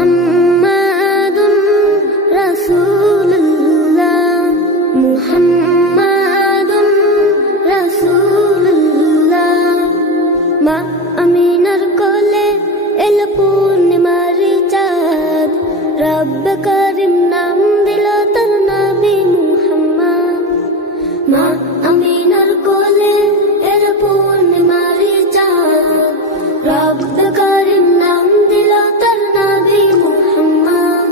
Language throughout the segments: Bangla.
মুহাম্মাদুর রাসূলুল্লাহ মুহাম্মাদুর রাসূলুল্লাহ মা আমিনার কোলে এলো পূর্ণিমার চাঁদ রব্ব করিম নাম দিল তার নবী মুহাম্মদ মা আমিনার কোলে এলো পূর্ণিমার চাঁদ রব্ব করিম নাম দিল তার নবী মুহাম্মদ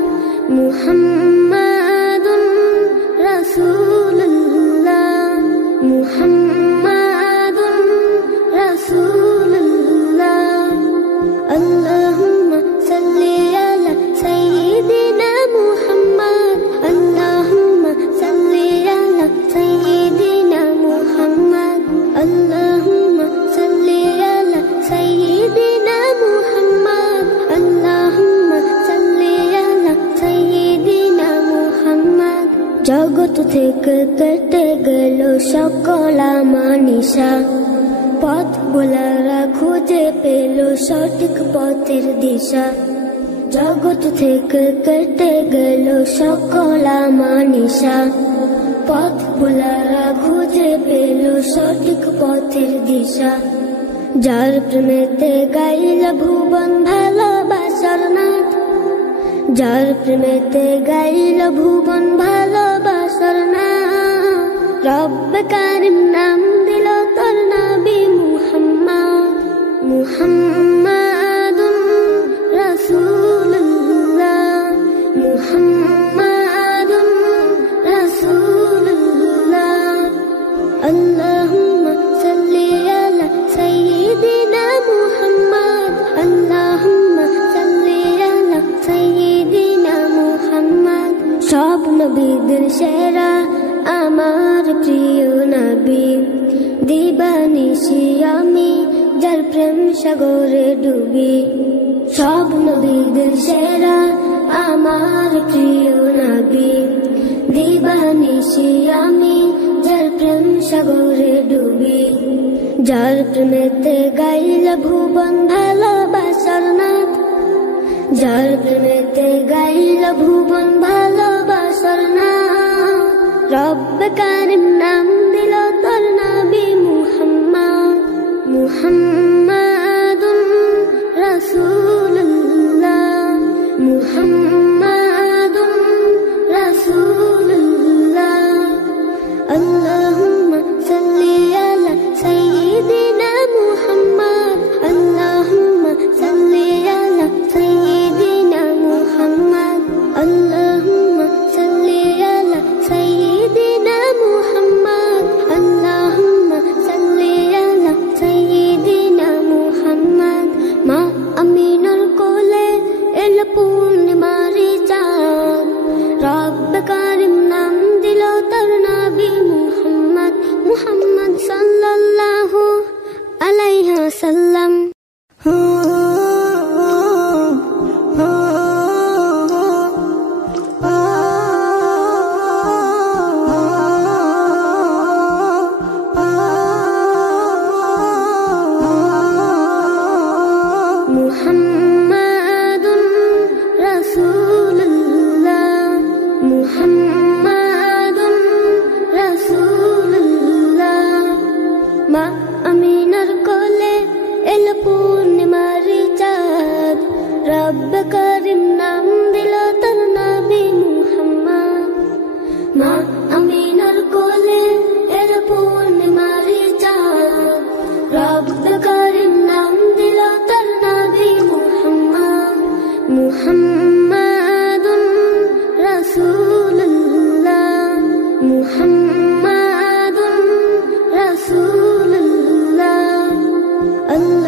মুহাম্মাদুর রাসূলুল্লাহ মুহাম্মাদুর রাসূলুল্লাহ আল্লাহুম্মা সাল্লি আলা সাইয়্যিদিনা মুহাম্মদ আল্লাহুম্মা সাল্লি আলা সাইয়্যিদিনা মুহাম্মদ আল্লাহুম্মা সাল্লি আলা সাইয়্যিদিনা মুহাম্মদ আল্লাহুম্মা সাল্লি আলা সাইয়্যিদিনা মুহাম্মদ জগৎ থেকে কেটে গেল সকল আমানিশা পথ ভোলারা খুঁজে পেল সঠিক পথের দিশা জগৎ থেকে কেটে গেল সকল আমানিশা পথ ভোলারা খুঁজে পেল সঠিক পথের দিশা যার প্রেমেতে গাইল ভুবন ভালোবাসার নাথ যার প্রেমেতে গাইল ভুবন ভালোবাসার নাথ রব্ব কারিম নাম দিল তোর নবী মুহাম্মদ মুহাম্মাদুর রাসূলুল্লাহ মুহাম্মাদুর রাসূলুল্লাহ আল্লাহুম্মা সাল্লি আলা সাইয়্যিদিনা মুহাম্মদ আল্লাহুম্মা সাল্লি আলা সাইয়্যিদিনা মুহাম্মদ সব নবীদের সেরা আমার প্রিয় নবী দিবানিশি আমি যার প্রেম সাগরে ডুবি সব নবীদের সেরা আমার প্রিয় নবী দিবানিশি আমি যার প্রেম সাগরে ডুবি যার প্রেমেতে গাইল ভুবন ভালোবাসার নাথ যার প্রেমেতে গাইল ভুবন ভালোবাসার নাথ রব্ব কারিম নাম দিল তোর নবী মুহাম্মদ মুহাম্মাদুর রাসূলুল্লাহ মুহাম্মাদুর রাসূলুল্লাহ আল্লাহুম্মা সাল্লি আলা সাইয়্যিদিনা মুহাম্মদ আল্লাহুম্মা সাল্লি আলা সাইয়্যিদিনা মুহাম্মদ আল্লাহুম্মা সাল্লি আলা সাইয়্যিদিনা মুহাম্মদ আল্লাহুম্মা সাল্লি আলা সাইয়্যিদিনা মুহাম্মদ মা আমিনার কোলে এলো পূর্ণিমার চাঁদ রব্ব কারিম নাম দিল তার নবী মুহাম্মদ মুহাম্মদ সাল্লাল্লাহু আলাইহি ওয়াসাল্লাম মুহাম্মাদুর রাসূলুল্লাহ মুহাম্মাদুর রাসূলুল্লাহ মা আমিনার কোলে এলো পূর্ণিমার চাঁদ রব্ব করিম নাম দিল তার নবী মুহাম্মদ মা আমিনার কোলে এলো পূর্ণিমার চাঁদ রব্ব করিম নাম দিল তার নবী মুহাম্মদ মুহাম্মাদুর রাসূলুল্লাহ মুহাম্মাদুর রাসূলুল্লাহ আল্লাহ